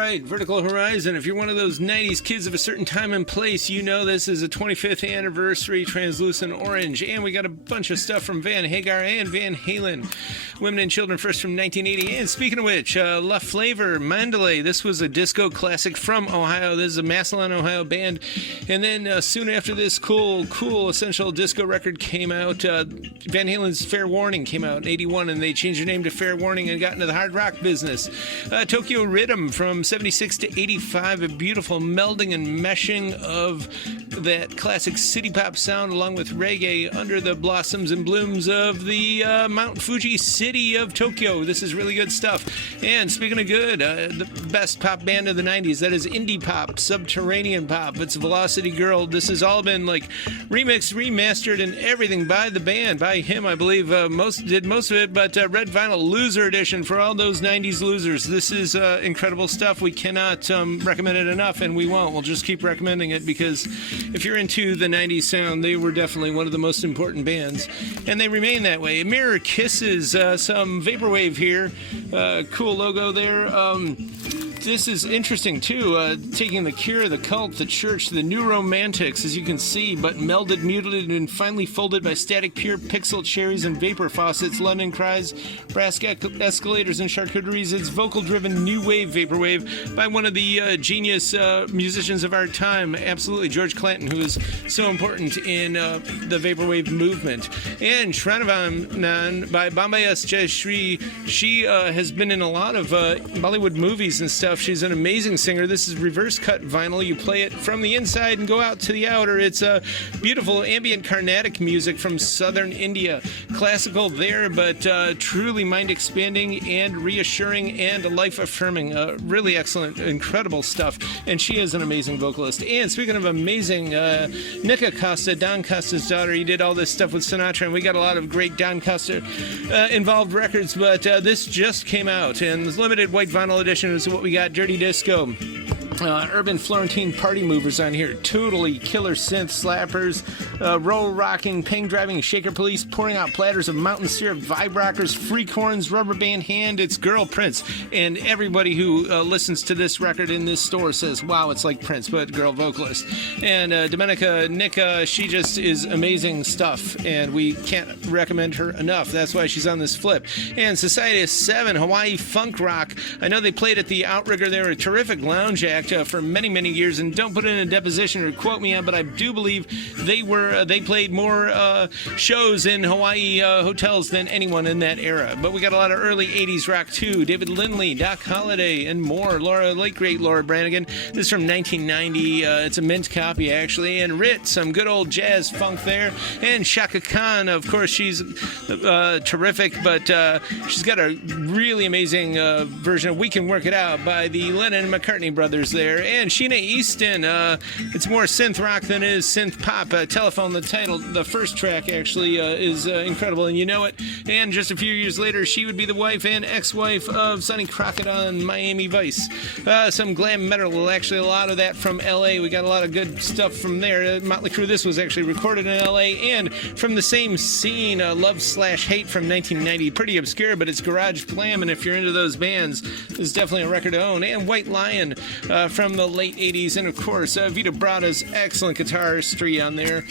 Right, Vertical Horizon. If you're one of those 90s kids of a certain time and place, you know this is a 25th anniversary Translucent Orange. And we got a bunch of stuff from Van Hagar and Van Halen. Women and Children First from 1980. And speaking of which, La Flavor, Mandalay. This was a disco classic from Ohio. This is a Massillon, Ohio band. And then soon after this cool essential disco record came out, Van Halen's Fair Warning came out in 81, and they changed their name to Fair Warning and got into the hard rock business. Tokyo Rhythm from 76 to 85, a beautiful melding and meshing of that classic city pop sound along with reggae under the blossoms and blooms of the Mount Fuji city of Tokyo. This is really good stuff. And speaking of good, the best pop band of the 90s, that is indie pop, subterranean pop. It's Velocity Girl. This has all been like remixed, remastered, and everything by the band, by him, I believe. Most of it, but Red Vinyl Loser Edition for all those 90s losers. This is incredible stuff. We cannot recommend it enough, and we won't. We'll just keep recommending it because if you're into the 90s sound, they were definitely one of the most important bands, and they remain that way. Mirror Kisses, some vaporwave here. Cool logo there. This is interesting, too. Taking the Cure, the Cult, the Church, the New Romantics, as you can see, but melded, mutilated, and finally folded by Static Pure, Pixel Cherries, and Vapor Faucets, London Cries, Brass Escalators, and Charcuteries. It's vocal-driven new wave vaporwave by one of the genius musicians of our time, absolutely, George Clanton, who is so important in the vaporwave movement. And Shranavan by Bombay S. Jayashree. She has been in a lot of Bollywood movies and stuff. She's an amazing singer. This is reverse cut vinyl. You play it from the inside and go out to the outer. It's beautiful ambient Carnatic music from southern India. Classical there, but truly mind-expanding and reassuring and life-affirming. Really excellent, incredible stuff. And she is an amazing vocalist. And speaking of amazing, Nika Costa, Don Costa's daughter, he did all this stuff with Sinatra, and we got a lot of great Don Costa involved records, but this just came out, and this limited white vinyl edition is what we got. Dirty Disco. Urban Florentine party movers on here. Totally killer synth slappers, roll rocking, ping driving shaker police, pouring out platters of mountain syrup, vibe rockers, freak horns, rubber band hand. It's Girl Prince. And everybody who listens to this record in this store says, wow, it's like Prince, but girl vocalist. And Domenica Nika, she just is amazing stuff, and we can't recommend her enough. That's why she's on this flip. And Society of 7, Hawaii Funk Rock. I know they played at the Outrigger. They were a terrific lounge act for many years, and don't put it in a deposition or quote me on, but I do believe they played more shows in Hawaii hotels than anyone in that era. But we got a lot of early 80s rock too. David Lindley, Doc Holliday, and more. Late great Laura Branigan. This is from 1990. It's a mint copy actually. And Rit, some good old jazz funk there. And Shaka Khan, of course, she's terrific, but she's got a really amazing version of We Can Work It Out by the Lennon and McCartney brothers there. And Sheena Easton, it's more synth rock than it is synth pop. Telephone, the first track actually is incredible, and you know it. And just a few years later, she would be the wife and ex-wife of Sonny Crockett on Miami Vice. Some glam metal, actually a lot of that from LA. We got a lot of good stuff from there. Motley Crue, this was actually recorded in LA, and from the same scene, Love/Hate from 1990. Pretty obscure, but it's garage glam, and if you're into those bands, it's definitely a record to own. And White Lion from the late 80s, and of course Vita Brada's excellent guitaristry on there,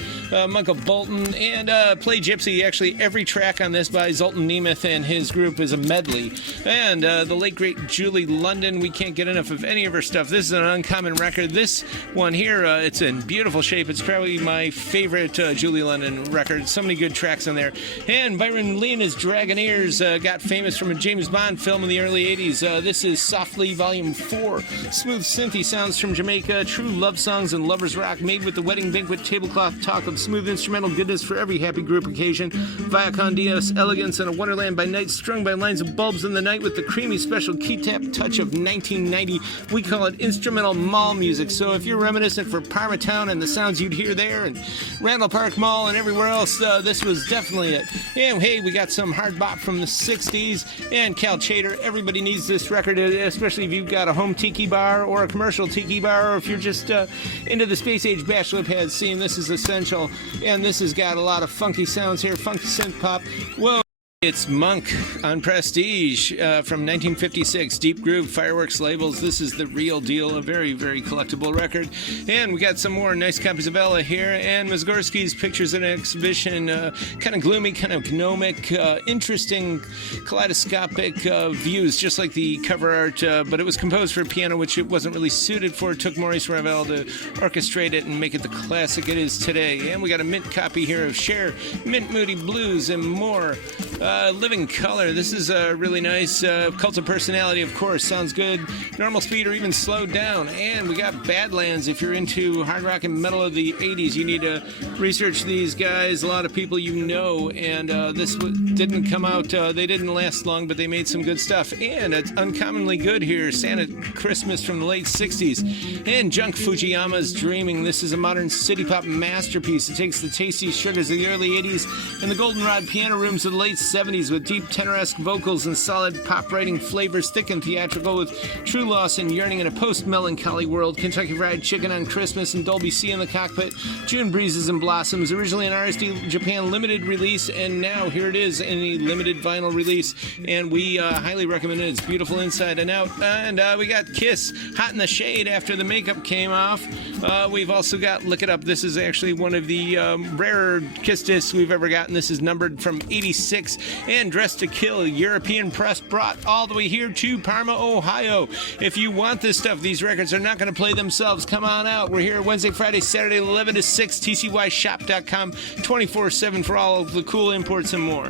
Michael Bolton, and Play Gypsy. Actually every track on this by Zoltan Nemeth and his group is a medley. And the late great Julie London, we can't get enough of any of her stuff. This is an uncommon record. This one here, it's in beautiful shape. It's probably my favorite Julie London record. So many good tracks on there. And Byron Lee and his Dragonaires got famous from a James Bond film in the early 80s. This is Softly Volume 4. Smooth synthy sounds from Jamaica, true love songs and lovers rock made with the wedding banquet tablecloth talk of smooth instrumental goodness for every happy group occasion. Via con Dios, elegance, and a wonderland by night, strung by lines of bulbs in the night with the creamy special key tap touch of 1990. We call it instrumental mall music. So if you're reminiscent for Parmatown and the sounds you'd hear there, and Randall Park Mall and everywhere else, this was definitely it. And hey, we got some hard bop from the 60s and Cal Chater. Everybody needs this record, especially if you've got a home tiki bar or a commercial tiki bar, or if you're just into the space age bachelor pad scene. This is essential, and this has got a lot of funky sounds here, funky synth pop. Whoa. It's Monk on Prestige from 1956, Deep Groove Fireworks Labels. This is the real deal, a very, very collectible record. And we got some more nice copies of Ella here, and Musgorski's Pictures in an Exhibition, kind of gloomy, kind of gnomic, interesting, kaleidoscopic views, just like the cover art, but it was composed for piano, which it wasn't really suited for. It took Maurice Ravel to orchestrate it and make it the classic it is today. And we got a mint copy here of Cher, Mint Moody Blues, and more. Living Color. This is a really nice Cult of Personality, of course. Sounds good. Normal speed or even slowed down. And we got Badlands. If you're into hard rock and metal of the 80s, you need to research these guys. A lot of people you know. And this didn't come out. They didn't last long, but they made some good stuff. And it's uncommonly good here. Santa Christmas from the late 60s. And Junk Fujiyama's Dreaming. This is a modern city pop masterpiece. It takes the tasty sugars of the early 80s and the goldenrod piano rooms of the late 70s with deep tenoresque vocals and solid pop writing flavors, thick and theatrical with true loss and yearning in a post-melancholy world. Kentucky Fried Chicken on Christmas and Dolby C in the cockpit. June Breezes and Blossoms, originally an RSD Japan limited release, and now here it is in a limited vinyl release, and we highly recommend it. It's beautiful inside and out. And we got Kiss, Hot in the Shade after the makeup came off. We've also got Lick It Up. This is actually one of the rarer Kiss discs we've ever gotten. This is numbered from 86. And Dressed to Kill, European press brought all the way here to Parma, Ohio. If you want this stuff, these records are not going to play themselves. Come on out. We're here Wednesday, Friday, Saturday, 11 to 6, tcyshop.com, 24/7 for all of the cool imports and more.